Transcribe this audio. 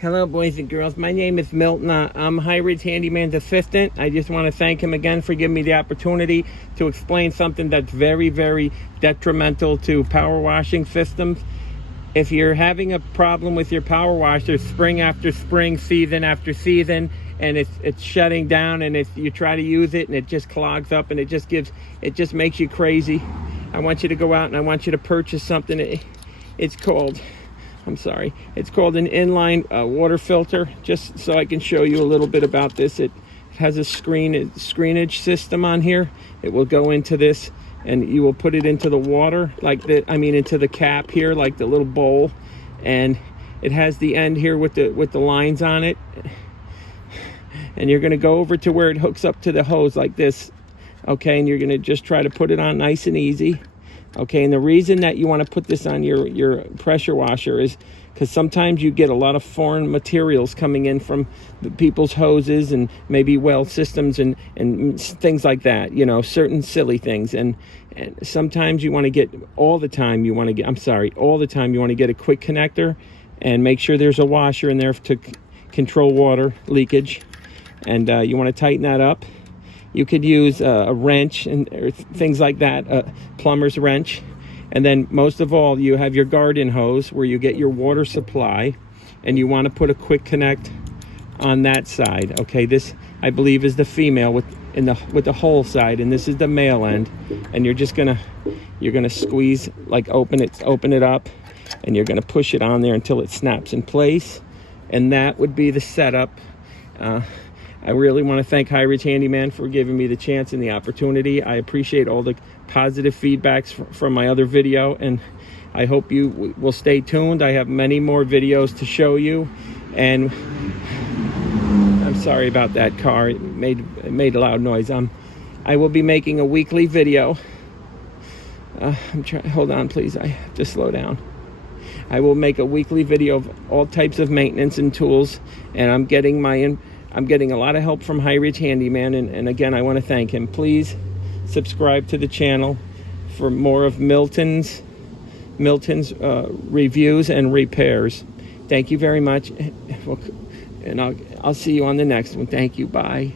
Hello, boys and girls. My name is Milton. I'm High Ridge Handyman's assistant. I just want to thank him again for giving me the opportunity to explain something that's very, very detrimental to power washing systems. If you're having a problem with your power washer spring after spring, season after season, and it's shutting down, and you try to use it and it just clogs up and it just makes you crazy, I want you to go out and I want you to purchase something. It's called an inline water filter, just so I can show you a little bit about this. It has a screenage system on here. It will go into this and you will put it into the water like that. I mean, into the cap here, like the little bowl, and it has the end here with the lines on it. And you're going to go over to where it hooks up to the hose like this, okay? And you're going to just try to put it on nice and easy. Okay, and the reason that you want to put this on your pressure washer is because sometimes you get a lot of foreign materials coming in from the people's hoses and maybe well systems and things like that, you know, certain silly things. And sometimes you want to get, all the time you want to get a quick connector and make sure there's a washer in there to control water leakage. And you want to tighten that up. You could use a wrench or things like that, a plumber's wrench. And then most of all, you have your garden hose where you get your water supply, and you want to put a quick connect on that side. Okay, this I believe is the female with the hole side, and this is the male end. And you're gonna squeeze, like open it up, and you're gonna push it on there until it snaps in place. And that would be the setup. I really want to thank High Ridge Handyman for giving me the chance and the opportunity. I appreciate all the positive feedbacks from my other video, and I hope you will stay tuned. I have many more videos to show you, and I'm sorry about that car. It made a loud noise. I will be making a weekly video. Hold on, please. I have to slow down. I will make a weekly video of all types of maintenance and tools, and I'm getting a lot of help from High Ridge Handyman, and again, I want to thank him. Please subscribe to the channel for more of Milton's reviews and repairs. Thank you very much, and I'll see you on the next one. Thank you. Bye.